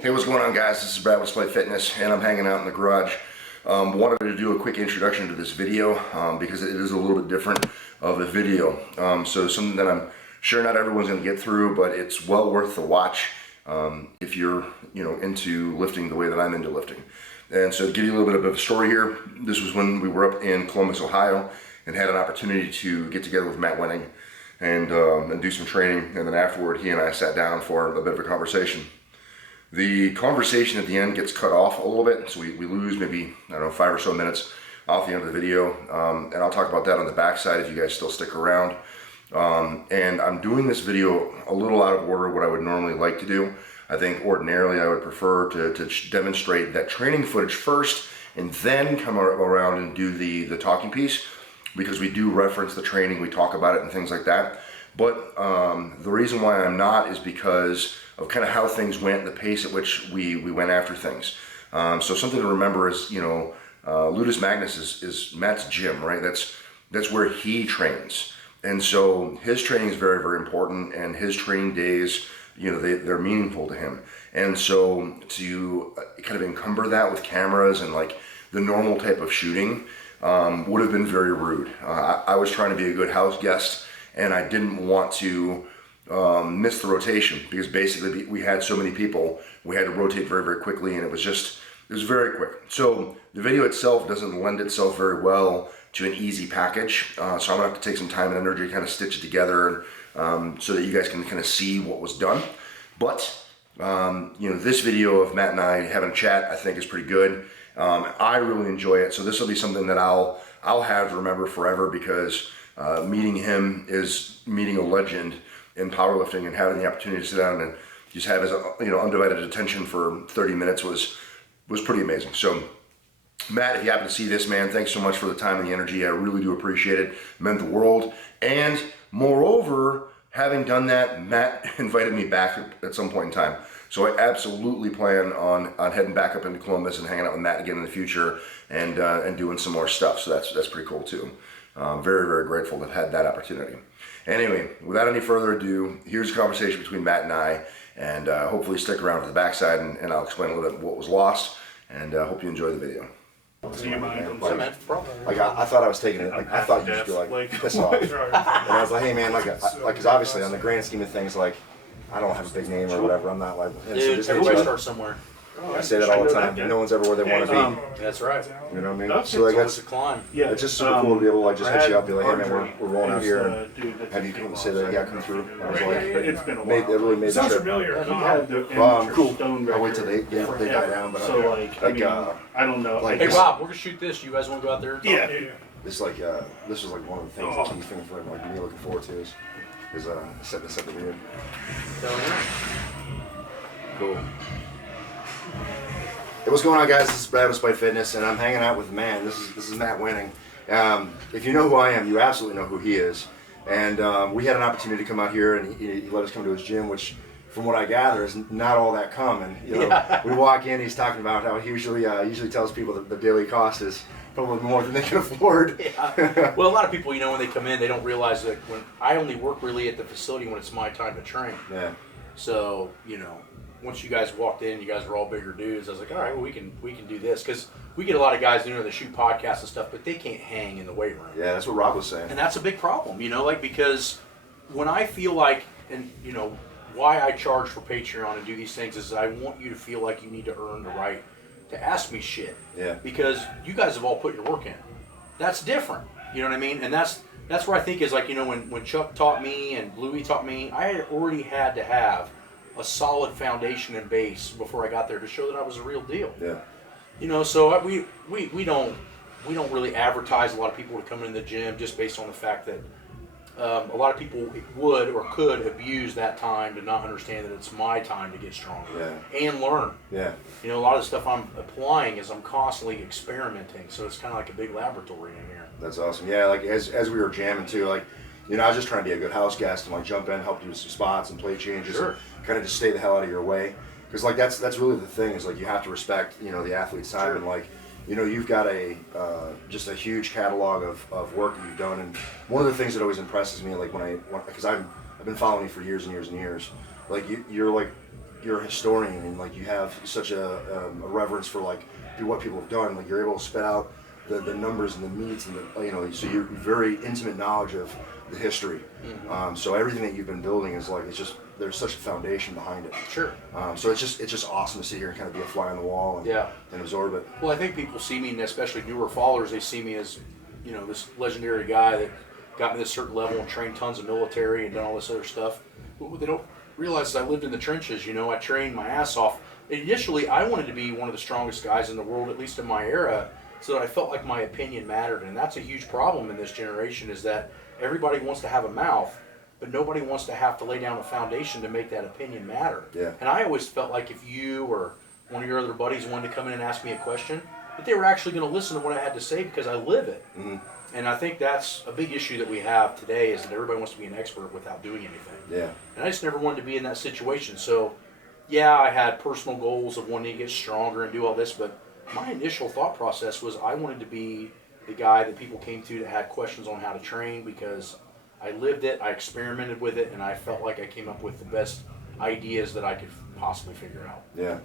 Hey, what's going on, guys? This is Brad with Despite Fitness, and I'm hanging out in the garage. Wanted to do a quick introduction to this video because it is a little bit different of a video. So something that I'm sure not everyone's going to get through, but it's well worth the watch if you're into lifting the way that I'm into lifting. And so to give you a little bit of a story here, this was when we were up in Columbus, Ohio, and had an opportunity to get together with Matt Wenning and do some training. And then afterward, he and I sat down for a bit of a conversation. The conversation at the end gets cut off a little bit, so we lose maybe, 5 or so minutes off the end of the video, and I'll talk about that on the backside if you guys still stick around. And I'm doing this video a little out of order what I would normally like to do. I think ordinarily I would prefer to demonstrate that training footage first and then come around and do the talking piece, because we do reference the training, we talk about it and things like that. But the reason why I'm not is because of kind of how things went, the pace at which we went after things. So something to remember is, Ludus Magnus is Matt's gym, right? That's where he trains. And so his training is very, very important, and his training days, they're meaningful to him. And so to kind of encumber that with cameras and like the normal type of shooting would have been very rude. I was trying to be a good house guest, and I didn't want to miss the rotation, because basically we had so many people, we had to rotate very, very quickly, and it was very quick. So the video itself doesn't lend itself very well to an easy package, so I'm gonna have to take some time and energy to kind of stitch it together, and so that you guys can kind of see what was done. But this video of Matt and I having a chat, I think, is pretty good. I really enjoy it, so this will be something that I'll have to remember forever, because meeting him is meeting a legend in powerlifting, and having the opportunity to sit down and just have his undivided attention for 30 minutes was pretty amazing. So Matt, if you happen to see this, man, thanks so much for the time and the energy. I really do appreciate it. It meant the world. And moreover, having done that, Matt invited me back at some point in time. So I absolutely plan on heading back up into Columbus and hanging out with Matt again in the future, and doing some more stuff. So that's pretty cool too. Very, very grateful to have had that opportunity. Anyway, without any further ado, here's a conversation between Matt and I, and hopefully stick around for the backside, and I'll explain a little bit what was lost, and hope you enjoy the video. I thought I was taking it, I thought you'd just be like, piss off. And I was like, hey man, because obviously on the grand scheme of things, like, I don't have a big name or whatever, I'm not like, dude, so everybody starts somewhere. I say that all the time. No one's ever where they want to be. That's right. You know what I mean? So like that's a climb. Yeah, it's just super cool to be able to like just hit you up, be like, hey man, we're rolling out here, and have you come and say that, yeah, come through. I was like, it's been a while. it really made the trip. Cool. I'll wait till they die down, but so like, I don't know. Hey Bob, we're gonna shoot this. You guys want to go out there? Yeah. This was like one of the things, the key thing for like me looking forward to is set this up the video. Cool. Hey, what's going on, guys? This is Brad with Despite Fitness, and I'm hanging out with man. This is Matt Wenning. If you know who I am, you absolutely know who he is. And we had an opportunity to come out here, and he let us come to his gym, which, from what I gather, is not all that common. We walk in, he's talking about how he usually tells people that the daily cost is probably more than they can afford. Yeah. Well, a lot of people, when they come in, they don't realize that when I only work really at the facility when it's my time to train. Yeah. So once you guys walked in, you guys were all bigger dudes. I was like, all right, well, we can do this, because we get a lot of guys that shoot podcasts and stuff, but they can't hang in the weight room. Yeah, that's what Rob was saying. And that's a big problem, because when I feel like, and why I charge for Patreon and do these things is I want you to feel like you need to earn the right to ask me shit. Yeah. Because you guys have all put your work in. That's different. You know what I mean? And that's where I think is like, when Chuck taught me and Louie taught me, I had already had to have a solid foundation and base before I got there to show that I was a real deal. Yeah. So we don't really advertise a lot of people to come in the gym just based on the fact that a lot of people would or could abuse that time to not understand that it's my time to get stronger and learn. Yeah. A lot of the stuff I'm applying is I'm constantly experimenting, so it's kind of like a big laboratory in here. That's awesome. Yeah, like as we were jamming too, like, I was just trying to be a good house guest and like jump in, help do some spots and play changes. Sure. And kind of just stay the hell out of your way, because like that's really the thing, is like you have to respect the athlete's time. Sure. And like you've got just a huge catalog of work that you've done, and one of the things that always impresses me, like because I've been following you for years and years and years, like you're like you're a historian and like you have such a reverence for like what people have done. Like you're able to spit out the numbers and the meats and the so you're very intimate knowledge of the history. So everything that you've been building is like there's such a foundation behind it. Sure. So it's just awesome to sit here and kind of be a fly on the wall and absorb it. Well, I think people see me, and especially newer followers, they see me as this legendary guy that got me to a certain level and trained tons of military and done all this other stuff. But what they don't realize is I lived in the trenches. I trained my ass off. Initially, I wanted to be one of the strongest guys in the world, at least in my era, so that I felt like my opinion mattered. And that's a huge problem in this generation, is that everybody wants to have a mouth, but nobody wants to have to lay down a foundation to make that opinion matter. Yeah. And I always felt like if you or one of your other buddies wanted to come in and ask me a question, that they were actually going to listen to what I had to say because I live it. And I think that's a big issue that we have today, is that everybody wants to be an expert without doing anything. Yeah. And I just never wanted to be in that situation. So, yeah, I had personal goals of wanting to get stronger and do all this, but my initial thought process was I wanted to be the guy that people came to that had questions on how to train, because I lived it, I experimented with it, and I felt like I came up with the best ideas that I could possibly figure out. Yeah.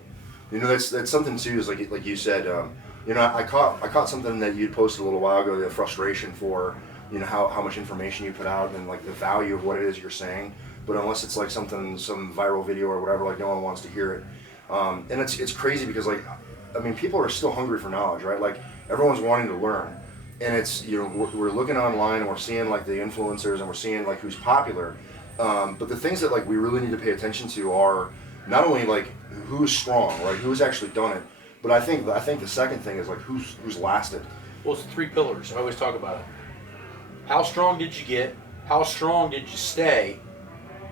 That's something too, is like you said, I caught something that you'd posted a little while ago, the frustration for, how much information you put out and like the value of what it is you're saying. But unless it's like some viral video or whatever, like no one wants to hear it. And it's crazy because people are still hungry for knowledge, right? Like everyone's wanting to learn. And it's, we're looking online and we're seeing like the influencers and we're seeing like who's popular. But the things that like we really need to pay attention to are not only like who's strong, right? Who's actually done it. But I think the second thing is like who's lasted. Well, it's the three pillars. I always talk about it. How strong did you get? How strong did you stay?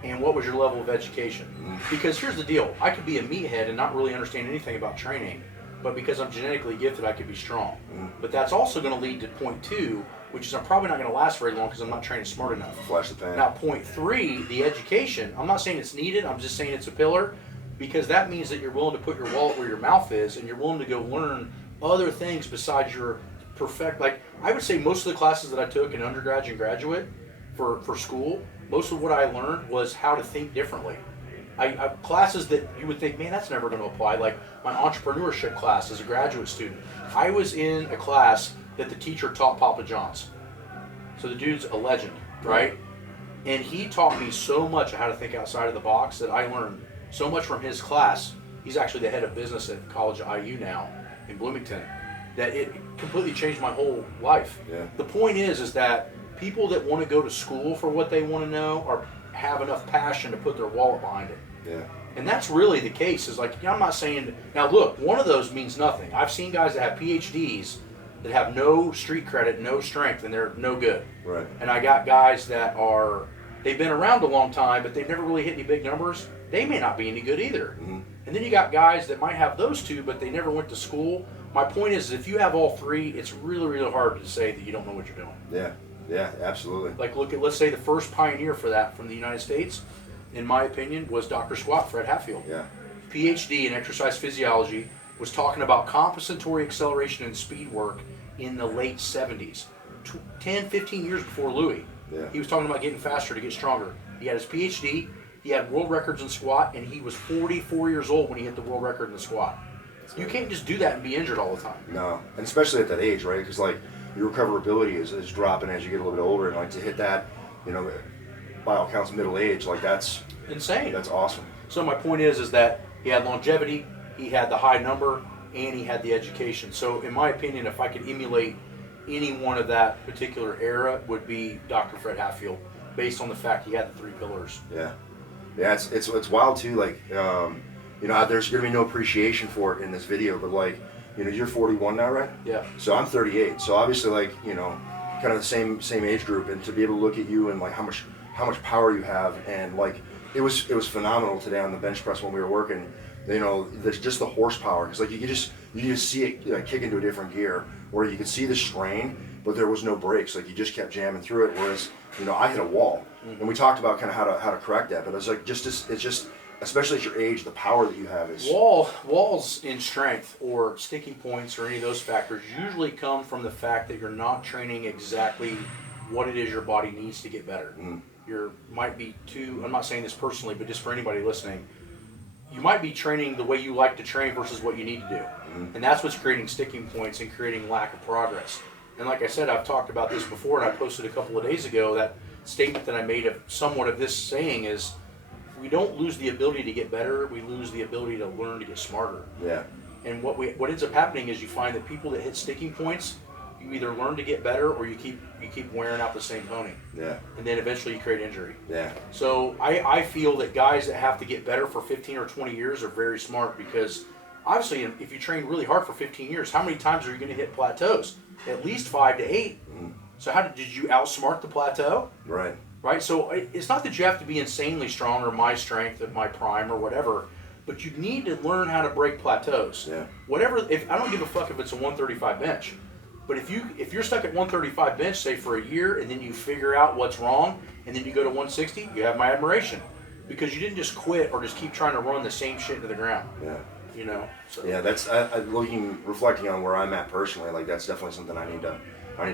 And what was your level of education? Because here's the deal. I could be a meathead and not really understand anything about training, but because I'm genetically gifted, I could be strong. But that's also going to lead to point 2, which is I'm probably not going to last very long because I'm not training smart enough. Flash the pan. Now, point 3, the education, I'm not saying it's needed, I'm just saying it's a pillar, because that means that you're willing to put your wallet where your mouth is, and you're willing to go learn other things besides your like I would say most of the classes that I took in undergrad and graduate for school, most of what I learned was how to think differently. I classes that you would think, man, that's never going to apply, like my entrepreneurship class as a graduate student. I was in a class that the teacher taught Papa John's. So the dude's a legend, right? And he taught me so much of how to think outside of the box that I learned so much from his class. He's actually the head of business at College of IU now in Bloomington, that it completely changed my whole life. Yeah. The point is that people that want to go to school for what they want to know or have enough passion to put their wallet behind it. Yeah. And that's really the case. Is like, I'm not saying, now look, one of those means nothing. I've seen guys that have PhDs that have no street credit, no strength, and they're no good. Right. And I got guys that they've been around a long time, but they've never really hit any big numbers. They may not be any good either. And then you got guys that might have those two, but they never went to school. My point is, if you have all three, it's really, really hard to say that you don't know what you're doing. Yeah. Yeah, absolutely. Like, look at, let's say the first pioneer for that from the United States, in my opinion, was Dr. Squat, Fred Hatfield. Yeah. PhD in exercise physiology, was talking about compensatory acceleration and speed work in the late 70s, 10, 15 years before Louis. Yeah. He was talking about getting faster to get stronger. He had his PhD, he had world records in squat, and he was 44 years old when he hit the world record in the squat. You can't just do that and be injured all the time. No, and especially at that age, right? Because like your recoverability is dropping as you get a little bit older, and like to hit that, by all counts, middle age, like that's insane. That's awesome. So my point is that he had longevity, he had the high number, and he had the education. So in my opinion, if I could emulate any one of that particular era, would be Dr. Fred Hatfield, based on the fact he had the three pillars. Yeah, yeah, it's wild too. Like, there's gonna be no appreciation for it in this video, but like, you're 41 now, right? Yeah. So I'm 38. So obviously, like, kind of the same age group, and to be able to look at you and like how much power you have, and like it was phenomenal today on the bench press when we were working. There's just the horsepower, because like you just see it kick into a different gear, where you could see the strain, but there was no brakes. Like you just kept jamming through it. Whereas I hit a wall, and we talked about kind of how to correct that. But it's like it's just especially at your age, the power that you have is walls in strength or sticking points or any of those factors usually come from the fact that you're not training exactly what it is your body needs to get better. You might be too. I'm not saying this personally, but just for anybody listening. you might be training the way you like to train versus what you need to do. And that's what's creating sticking points and creating lack of progress. And like I said, I've talked about this before, and I posted a couple of days ago, that statement that I made of somewhat of this saying is, we don't lose the ability to get better, we lose the ability to learn to get smarter. Yeah. And what ends up happening is you find that people that hit sticking points, you either learn to get better or you keep wearing out the same pony. Yeah. And then eventually you create injury. Yeah. So I feel that guys that have to get better for 15 or 20 years are very smart, because obviously if you train really hard for 15 years, how many times are you going to hit plateaus? At least 5 to 8. So did you outsmart the plateau? Right. Right? So it's not that you have to be insanely strong or my strength at my prime or whatever, but you need to learn how to break plateaus. Yeah. If I don't give a fuck if it's a 135 bench. But if you're stuck at 135 bench, say for a year, and then you figure out what's wrong, and then you go to 160, you have my admiration, because you didn't just quit or just keep trying to run the same shit into the ground. Yeah. You know. So. Yeah, that's reflecting on where I'm at personally. Like, that's definitely something I need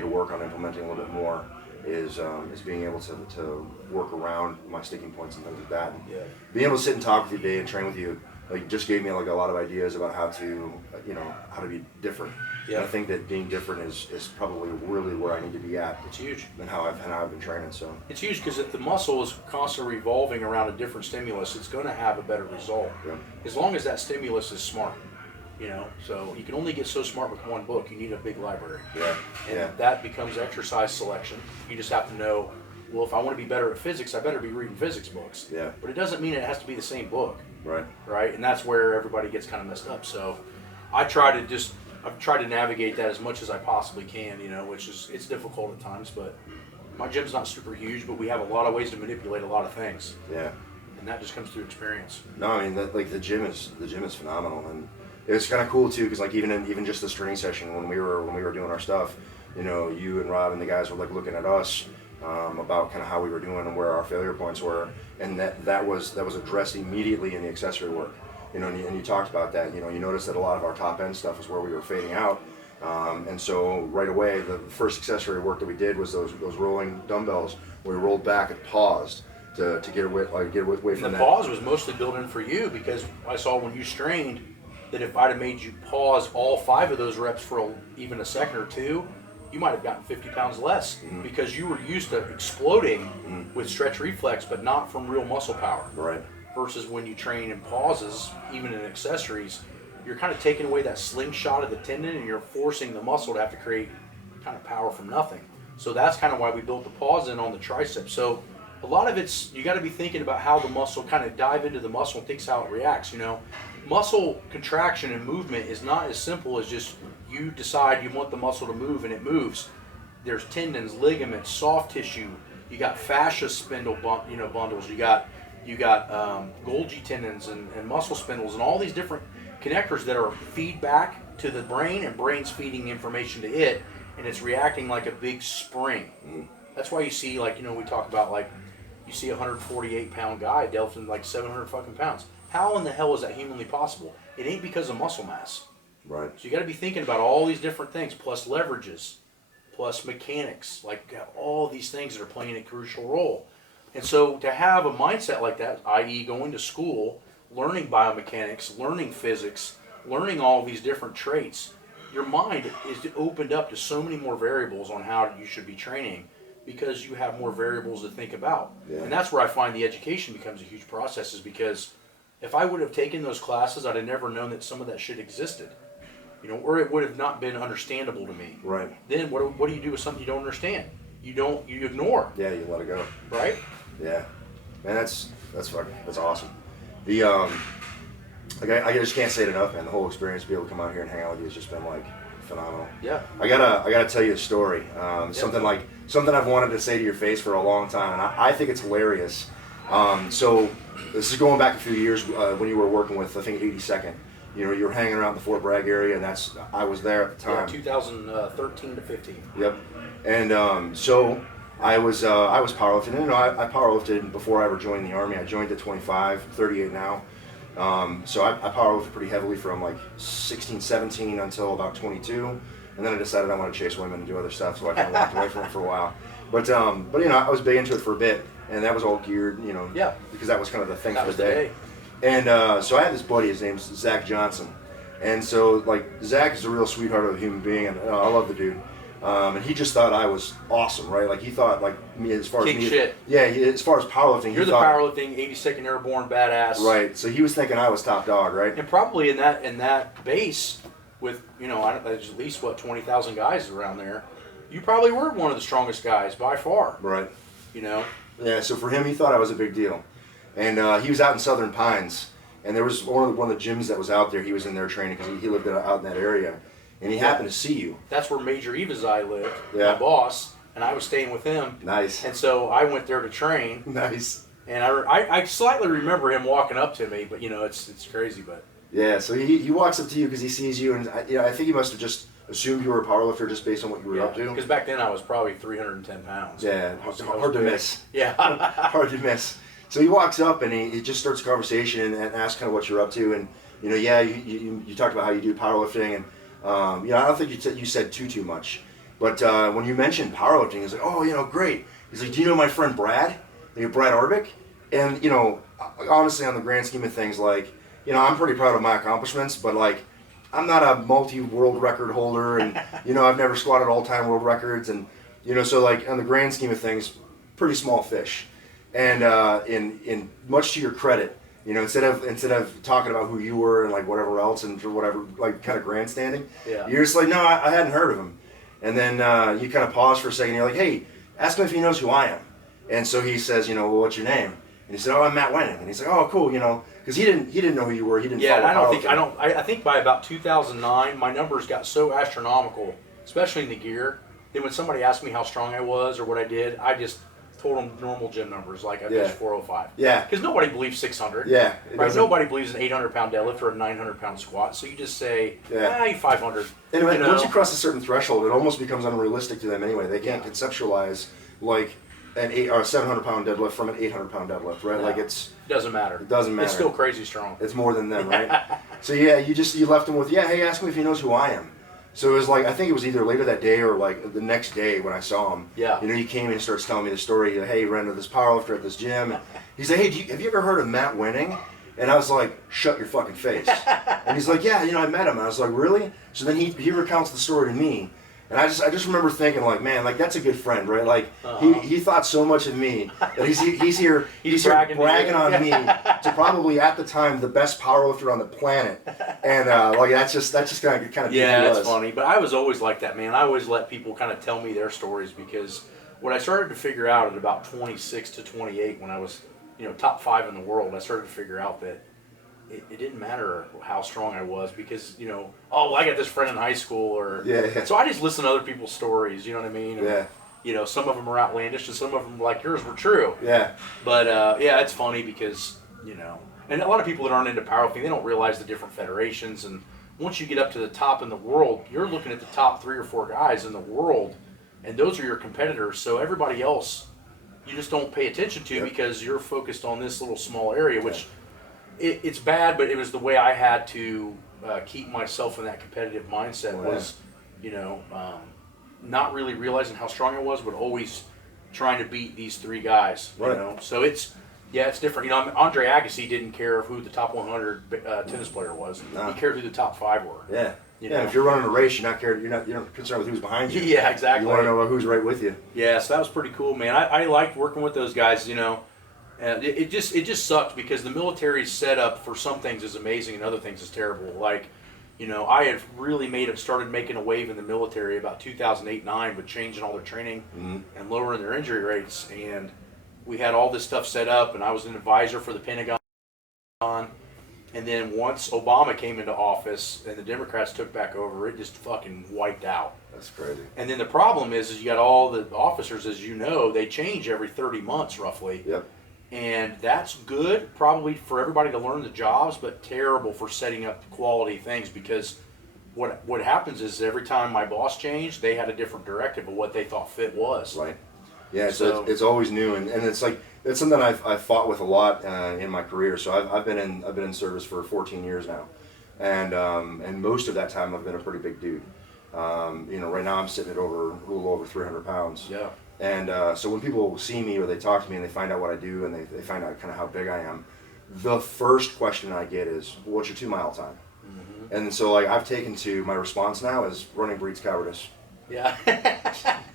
to work on implementing a little bit more. Is being able to work around my sticking points and things like that. And being able to sit and talk with you today and train with you, like, just gave me like a lot of ideas about how to be different. Yeah. And I think that being different is probably really where I need to be at. It's huge. And how I've been training. So it's huge, because if the muscle is constantly revolving around a different stimulus, it's going to have a better result. Yeah. As long as that stimulus is smart. You know, so you can only get so smart with one book. You need a big library. Yeah. And that becomes exercise selection. You just have to know, well, if I want to be better at physics, I better be reading physics books. Yeah. But it doesn't mean it has to be the same book. Right. Right? And that's where everybody gets kind of messed up. So I've tried to navigate that as much as I possibly can, you know, which is, it's difficult at times, but my gym's not super huge, but we have a lot of ways to manipulate a lot of things. Yeah. And that just comes through experience. No, I mean, the gym is phenomenal, and it's kind of cool too, because like even just this training session when we were doing our stuff, you know, you and Rob and the guys were like looking at us about kind of how we were doing and where our failure points were, and that was addressed immediately in the accessory work. You know, and you talked about that. You know, you noticed that a lot of our top end stuff is where we were fading out, and so right away the first accessory work that we did was those rolling dumbbells where we rolled back and paused to get away from And the that. pause was mostly built in for you, because I saw when you strained that if I'd have made you pause all 5 of those reps for even a second or two, you might have gotten 50 pounds less, because you were used to exploding with stretch reflex, but not from real muscle power. Right. Versus when you train in pauses, even in accessories, you're kind of taking away that slingshot of the tendon, and you're forcing the muscle to have to create kind of power from nothing. So that's kind of why we built the pause in on the tricep. So a lot of it's, you got to be thinking about how the muscle, kind of dive into the muscle and think how it reacts, you know. Muscle contraction and movement is not as simple as just you decide you want the muscle to move and it moves. There's tendons, ligaments, soft tissue. You got fascia spindle bundles. You got Golgi tendons and muscle spindles and all these different connectors that are feedback to the brain, and brain's feeding information to it, and it's reacting like a big spring. That's why you see, like, you know, we talk about, like, you see a 148 pound guy delving like 700 fucking pounds. How in the hell is that humanly possible? It ain't because of muscle mass. Right. So you got to be thinking about all these different things, plus leverages, plus mechanics, like all these things that are playing a crucial role. And so to have a mindset like that, i.e. going to school, learning biomechanics, learning physics, learning all these different traits, your mind is opened up to so many more variables on how you should be training, because you have more variables to think about. Yeah. And that's where I find the education becomes a huge process, is because if I would have taken those classes, I'd have never known that some of that shit existed. You know, or it would have not been understandable to me. Right. Then what do you do with something you don't understand? You ignore. Yeah, you let it go. Right? Yeah. Man, that's awesome. The like I just can't say it enough, man. The whole experience to be able to come out here and hang out with you has just been like phenomenal. Yeah. I gotta tell you a story. Something I've wanted to say to your face for a long time, and I think it's hilarious. So this is going back a few years when you were working with, I think, 82nd. You know, you were hanging around the Fort Bragg area, and I was there at the time. Yeah, 2013 to 15. Yep. And so I was powerlifting. And, you know, I powerlifted before I ever joined the Army. I joined at 25, 38 now. So I powerlifted pretty heavily from like 16, 17 until about 22. And then I decided I want to chase women and do other stuff, so I kind of walked away from it for a while. But you know, I was big into it for a bit, and that was all geared, you know, Yeah. because that was kind of the thing That for was the the day. day. And so I had this buddy, his name's Zach Johnson. And so, like, Zach is a real sweetheart of a human being, and I love the dude. And he just thought I was awesome, right? Like, he thought, like, me as far King as me. shit. Yeah, as far as powerlifting, You're the powerlifting 82nd Airborne badass. Right, so he was thinking I was top dog, right? And probably in that base with, you know, there's at least, 20,000 guys around there, you probably were one of the strongest guys by far. Right. You know? Yeah, so for him, he thought I was a big deal. And he was out in Southern Pines, and there was one of the gyms that was out there. He was in there training because he lived out in that area. And he happened to see you. That's where Major Evazai lived, Yeah. my boss, and I was staying with him. Nice. And so I went there to train. Nice. And I slightly remember him walking up to me, but, you know, it's crazy, but... Yeah, so he walks up to you because he sees you, and I think he must have just assumed you were a powerlifter just based on what you were up to. Because back then I was probably 310 pounds. Yeah, hard to miss. Yeah. Hard to miss. So he walks up and he just starts a conversation and asks kind of what you're up to, and you know, yeah, you talked about how you do powerlifting, and you know, I don't think you said too much, but when you mentioned powerlifting, he's like, oh, you know, great. He's like, do you know my friend Brad? Brad Arbic? And you know, honestly, on the grand scheme of things, like, you know, I'm pretty proud of my accomplishments, but like, I'm not a multi-world record holder, and you know, I've never squatted all-time world records, and you know, so like on the grand scheme of things, pretty small fish. And in much to your credit, you know, instead of talking about who you were and like whatever else and for whatever like kind of grandstanding, you're just like, no, I hadn't heard of him. And then you kind of pause for a second. And you're like, hey, ask him if he knows who I am. And so he says, you know, well, what's your name? And he said, oh, I'm Matt Wenning. And he's like, oh, cool, you know, because he didn't know who you were. He didn't. Yeah, follow I think by about 2009, my numbers got so astronomical, especially in the gear. Then when somebody asked me how strong I was or what I did, I just told them normal gym numbers, like I pitched 405. Yeah. Because nobody believes 600. Yeah. Right? Nobody believes an 800-pound deadlift or a 900-pound squat. So you just say, 500. Anyway, you know? once you cross a certain threshold, it almost becomes unrealistic to them anyway. They can't conceptualize like an 700-pound deadlift from an 800-pound deadlift, right? Yeah. Like it doesn't matter. It doesn't matter. It's still crazy strong. It's more than them, right? So yeah, you left him with, hey, ask me if he knows who I am. So it was like, I think it was either later that day or like the next day when I saw him. Yeah. You know, he came in and starts telling me the story. Hey, he ran into this powerlifter at this gym. And he's like, hey, have you ever heard of Matt Wenning? And I was like, shut your fucking face. And he's like, yeah, you know, I met him. And I was like, really? So then he recounts the story to me. And I just remember thinking, like, man, like that's a good friend, right? Like he thought so much of me that he's here bragging on me to probably at the time the best powerlifter on the planet, and like that's just kind of yeah, that's funny. But I was always like that, man. I always let people kind of tell me their stories because what I started to figure out at about 26 to 28, when I was, you know, top 5 in the world, I started to figure out that it didn't matter how strong I was because, you know, oh, well, I got this friend in high school or... Yeah. So I just listen to other people's stories, you know what I mean? And, yeah. You know, some of them are outlandish and some of them, like yours, were true. Yeah. But, yeah, it's funny because, you know... And a lot of people that aren't into powerlifting, they don't realize the different federations. And once you get up to the top in the world, you're looking at the top 3 or 4 guys in the world, and those are your competitors. So everybody else, you just don't pay attention to because you're focused on this little small area, which... It's bad, but it was the way I had to keep myself in that competitive mindset was, you know, not really realizing how strong I was, but always trying to beat these 3 guys, you know. So it's different. You know, Andre Agassi didn't care who the top 100 tennis player was. No. He cared who the top 5 were. Yeah. You know? If you're running a race, you're not concerned with who's behind you. Yeah, exactly. You want to know who's right with you. Yeah, so that was pretty cool, man. I liked working with those guys, you know. It just sucked because the military's setup for some things is amazing and other things is terrible. Like, you know, I had really started making a wave in the military about 2008-9 with changing all their training and lowering their injury rates. And we had all this stuff set up, and I was an advisor for the Pentagon. And then once Obama came into office and the Democrats took back over, it just fucking wiped out. That's crazy. And then the problem is you got all the officers, as you know, they change every 30 months roughly. Yep. And that's good probably for everybody to learn the jobs, but terrible for setting up quality things because what happens is every time my boss changed, they had a different directive of what they thought fit was. Right. Yeah, so it's always new, and it's like it's something I've fought with a lot in my career. So I've been in service for 14 years now, and most of that time I've been a pretty big dude. You know, right now I'm sitting at a little over 300 pounds. Yeah. And so when people see me or they talk to me and they find out what I do and they find out kind of how big I am, the first question I get is, what's your 2 mile time? Mm-hmm. And so like I've taken to my response now is running breeds cowardice. Yeah.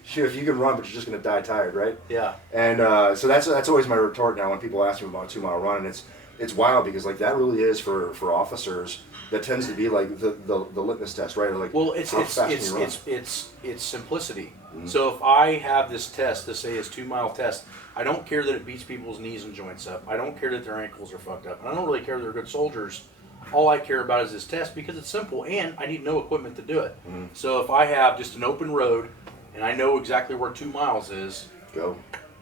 Sure, if you can run, but you're just going to die tired, right? Yeah. And so that's always my retort now when people ask me about a 2 mile run, and it's wild because like that really is for officers. That tends to be like the litmus test, right? Like, well, it's simplicity. Mm-hmm. So if I have this test, let's say it's 2 mile test, I don't care that it beats people's knees and joints up. I don't care that their ankles are fucked up. And I don't really care that they're good soldiers. All I care about is this test because it's simple and I need no equipment to do it. Mm-hmm. So if I have just an open road and I know exactly where 2 miles is, go.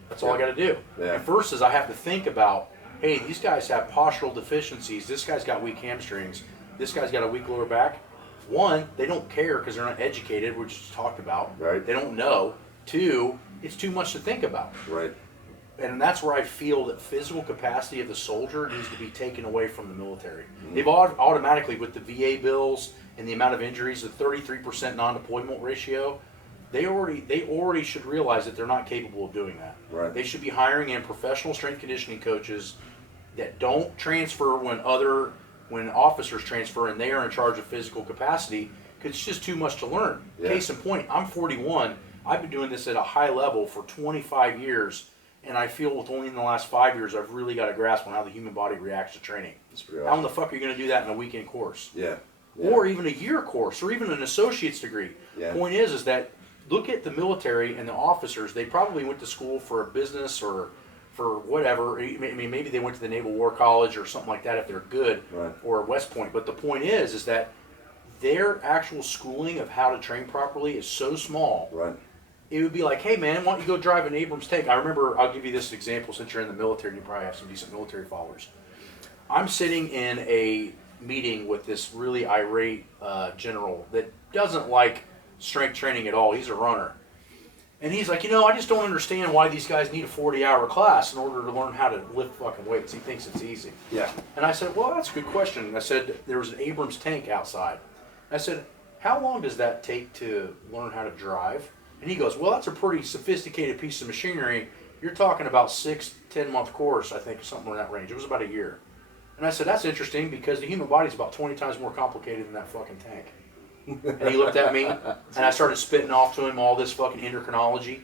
That's all I got to do. Yeah. And first is I have to think about, hey, these guys have postural deficiencies. This guy's got weak hamstrings. This guy's got a weak lower back. One, they don't care because they're not educated, which just talked about. Right. They don't know. Two, it's too much to think about. Right. And that's where I feel that physical capacity of the soldier needs to be taken away from the military. Mm-hmm. They've automatically, with the VA bills and the amount of injuries, the 33% non-deployment ratio, they already should realize that they're not capable of doing that. Right. They should be hiring in professional strength conditioning coaches that don't transfer when officers transfer and they are in charge of physical capacity, because it's just too much to learn. Yeah. Case in point, I'm 41. I've been doing this at a high level for 25 years, and I feel with only in the last 5 years I've really got a grasp on how the human body reacts to training. That's pretty awesome. How in the fuck are you going to do that in a weekend course? Yeah. Or even a year course, or even an associate's degree. Yeah. Point is that look at the military and the officers. They probably went to school for a business or for whatever. I mean, maybe they went to the Naval War College or something like that if they're good, right. Or West Point. But the point is that their actual schooling of how to train properly is so small. Right. It would be like, hey man, why don't you go drive an Abrams tank? I remember, I'll give you this example since you're in the military and you probably have some decent military followers. I'm sitting in a meeting with this really irate general that doesn't like strength training at all. He's a runner. And he's like, I just don't understand why these guys need a 40-hour class in order to learn how to lift fucking weights. He thinks it's easy. Yeah. And I said, well, that's a good question. And I said, there was an Abrams tank outside. I said, how long does that take to learn how to drive? And he goes, well, that's a pretty sophisticated piece of machinery. You're talking about 6-10-month course, I think, something in that range. It was about a year. And I said, that's interesting because the human body is about 20 times more complicated than that fucking tank. And he looked at me, and I started spitting off to him all this fucking endocrinology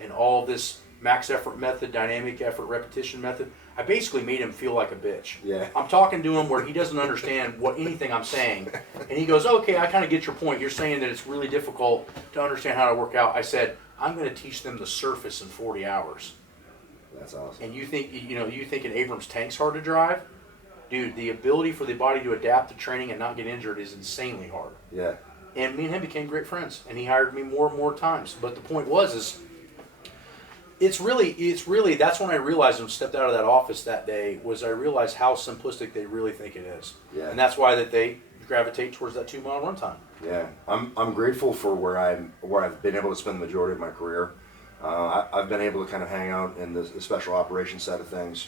and all this max effort method, dynamic effort repetition method. I basically made him feel like a bitch. Yeah. I'm talking to him where he doesn't understand anything I'm saying. And he goes, okay, I kind of get your point. You're saying that it's really difficult to understand how to work out. I said, I'm going to teach them the surface in 40 hours. That's awesome. And you think an Abrams tank's hard to drive? Dude, the ability for the body to adapt to training and not get injured is insanely hard. Yeah. And me and him became great friends, and he hired me more and more times. But the point is it's really that's when I realized and stepped out of that office that day was I realized how simplistic they really think it is. Yeah. And that's why that they gravitate towards that 2 mile run time. Yeah. I'm grateful for where I've been able to spend the majority of my career. I've been able to kind of hang out in the special operations side of things.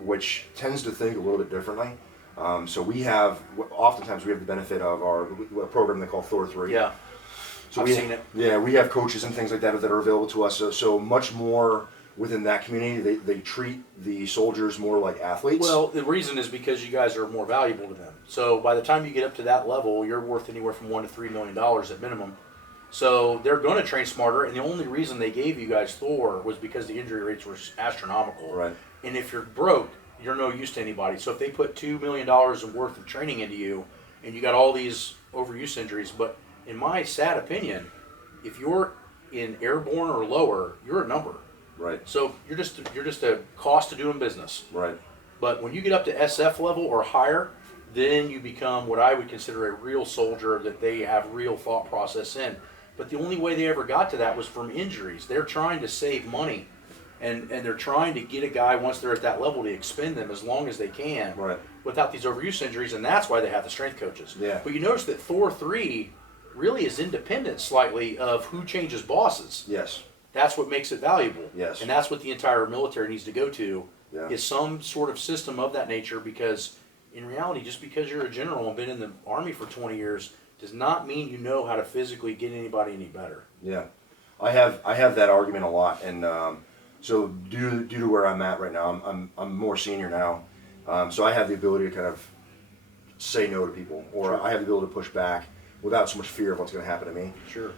Which tends to think a little bit differently. So oftentimes we have the benefit of a program they call Thor 3. Yeah, so I've seen it. Yeah, we have coaches and things like that are available to us. So much more within that community, they treat the soldiers more like athletes. Well, the reason is because you guys are more valuable to them. So by the time you get up to that level, you're worth anywhere from $1 to $3 million at minimum. So they're going to train smarter, and the only reason they gave you guys Thor was because the injury rates were astronomical. Right. And if you're broke, you're no use to anybody. So if they put $2 million worth of training into you, and you got all these overuse injuries, but in my sad opinion, if you're in airborne or lower, you're a number. Right. So you're just a cost to doing business. Right. But when you get up to SF level or higher, then you become what I would consider a real soldier that they have real thought process in. But the only way they ever got to that was from injuries. They're trying to save money. And they're trying to get a guy, once they're at that level, to expend them as long as they can, right, without these overuse injuries, and that's why they have the strength coaches. Yeah. But you notice that Thor 3 really is independent slightly of who changes bosses. Yes. That's what makes it valuable. Yes. And that's what the entire military needs to go to, yeah, is some sort of system of that nature, because in reality, just because you're a general and been in the Army for 20 years does not mean you know how to physically get anybody any better. Yeah. I have that argument a lot, and so due to where I'm at right now, I'm more senior now, So I have the ability to kind of say no to people, or I have the ability to push back without so much fear of what's going to happen to me. Sure.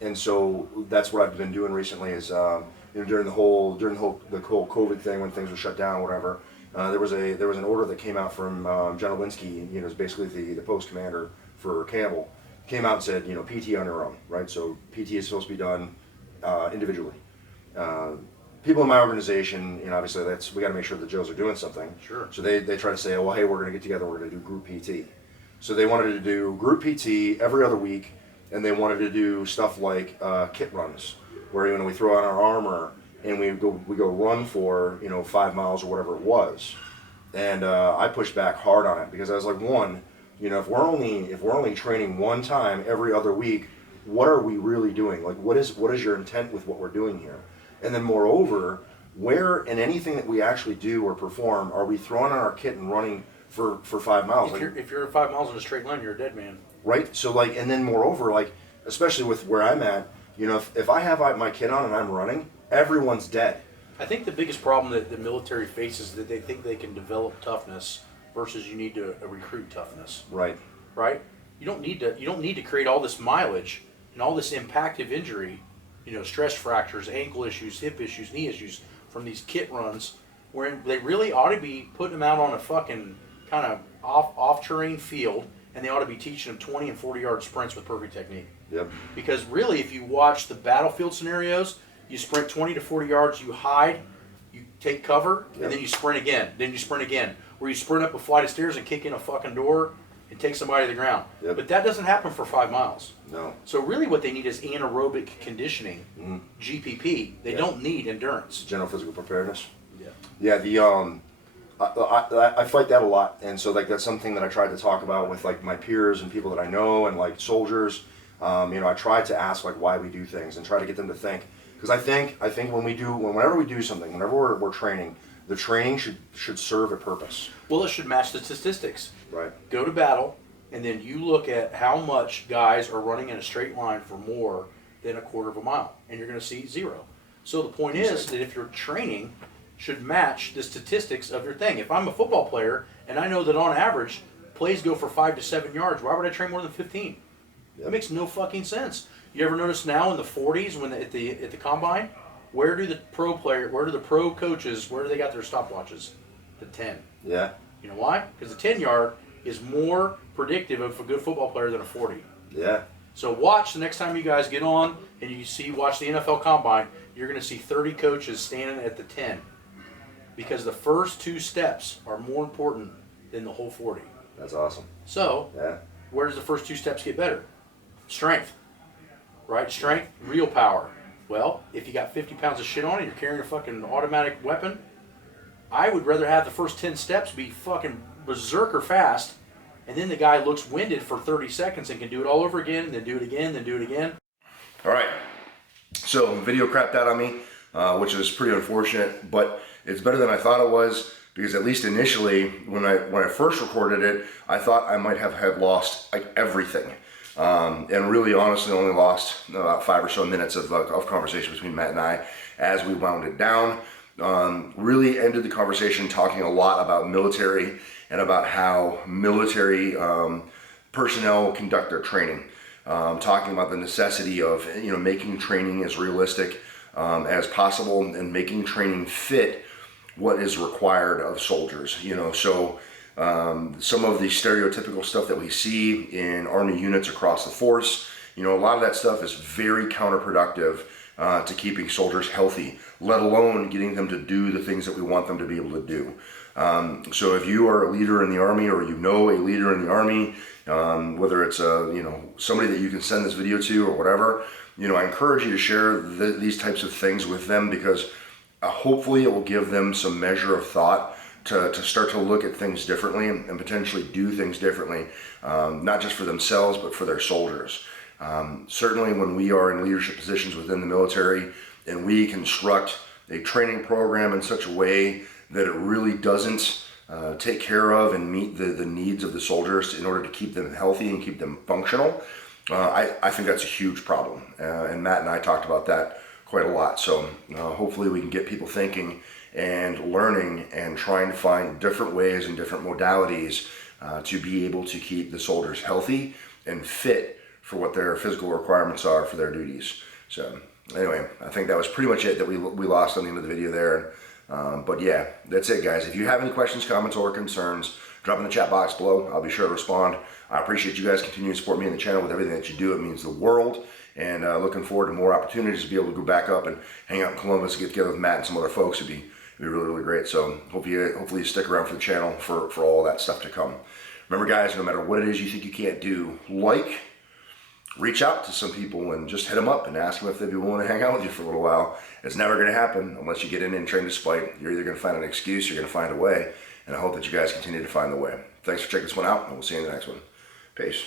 And so that's what I've been doing recently is, during the whole COVID thing when things were shut down, whatever. There was an order that came out from General Linsky, it's basically the post commander for Campbell, came out and said, PT on your own, right? So PT is supposed to be done individually. People in my organization, obviously we got to make sure the Joes are doing something. Sure. So they try to say, well, hey, we're going to get together, we're going to do group PT. So they wanted to do group PT every other week, and they wanted to do stuff like kit runs, where we throw on our armor and we go run for 5 miles or whatever it was. And I pushed back hard on it because I was like, one, if we're only training one time every other week, what are we really doing? Like, what is your intent with what we're doing here? And then moreover, where in anything that we actually do or perform are we throwing on our kit and running for 5 miles? If you're 5 miles in a straight line, you're a dead man. Right. So and then moreover, especially with where I'm at, if I have my kit on and I'm running, everyone's dead. I think the biggest problem that the military faces is that they think they can develop toughness versus you need to recruit toughness. Right. Right. You don't need to create all this mileage and all this impactive injury, stress fractures, ankle issues, hip issues, knee issues from these kit runs, where they really ought to be putting them out on a fucking kind of off terrain field, and they ought to be teaching them 20 and 40-yard sprints with perfect technique. Yep. Because really, if you watch the battlefield scenarios, you sprint 20 to 40 yards, you hide, you take cover, Yep. and then you sprint again. Then you sprint again. Where you sprint up a flight of stairs and kick in a fucking door and take somebody to the ground. Yep. But that doesn't happen for 5 miles. No. So really what they need is anaerobic conditioning, GPP. They Yeah. don't need endurance. General physical preparedness. Yeah. Yeah. I fight that a lot, and so that's something that I tried to talk about with my peers and people that I know and soldiers. I tried to ask why we do things and try to get them to think, because I think whenever we do something, whenever we're training, the training should serve a purpose. Well, it should match the statistics. Right. Go to battle, and then you look at how much guys are running in a straight line for more than a quarter of a mile, and you're going to see 0. So the point is that if your training should match the statistics of your thing. If I'm a football player and I know that on average plays go for 5 to 7 yards, why would I train more than 15? Yep. That makes no fucking sense. You ever notice now in the 40s when at the combine, where do the pro coaches, where do they got their stopwatches? The 10. Yeah. You know why? Because the 10-yard is more predictive of a good football player than a 40. Yeah. So watch the next time you guys get on and watch the NFL combine, you're going to see 30 coaches standing at the 10. Because the first 2 steps are more important than the whole 40. That's awesome. So, Yeah. where does the first 2 steps get better? Strength. Right? Strength, real power. Well, if you got 50 pounds of shit on and you're carrying a fucking automatic weapon, I would rather have the first 10 steps be fucking berserker fast, and then the guy looks winded for 30 seconds and can do it all over again, and then do it again, then do it again. All right. So video crapped out on me, which is pretty unfortunate, but it's better than I thought it was, because at least initially, when I first recorded it, I thought I might have lost everything, and really honestly only lost about 5 or so minutes of conversation between Matt and I as we wound it down. Really ended the conversation talking a lot about military and about how military personnel conduct their training, talking about the necessity of making training as realistic as possible and making training fit what is required of soldiers. So some of the stereotypical stuff that we see in Army units across the force, a lot of that stuff is very counterproductive to keeping soldiers healthy, let alone getting them to do the things that we want them to be able to do. So if you are a leader in the Army, or a leader in the Army, whether it's somebody that you can send this video to or whatever, I encourage you to share these types of things with them, because hopefully it will give them some measure of thought to start to look at things differently and potentially do things differently, not just for themselves, but for their soldiers. Certainly when we are in leadership positions within the military and we construct a training program in such a way that it really doesn't take care of and meet the needs of the soldiers in order to keep them healthy and keep them functional, I think that's a huge problem. And Matt and I talked about that quite a lot. So hopefully we can get people thinking and learning and trying to find different ways and different modalities to be able to keep the soldiers healthy and fit for what their physical requirements are for their duties. So anyway, I think that was pretty much it that we lost on the end of the video there. But yeah, that's it, guys. If you have any questions, comments, or concerns, drop in the chat box below. I'll be sure to respond. I appreciate you guys continuing to support me in the channel with everything that you do. It means the world. And looking forward to more opportunities to be able to go back up and hang out in Columbus and get together with Matt and some other folks. It'd be really, really great. So hopefully you stick around for the channel for all that stuff to come. Remember, guys, no matter what it is you think you can't do, reach out to some people and just hit them up and ask them if they'd be willing to hang out with you for a little while. It's never going to happen unless you get in and train to spite. You're either going to find an excuse or you're going to find a way. And I hope that you guys continue to find the way. Thanks for checking this one out, and we'll see you in the next one. Peace.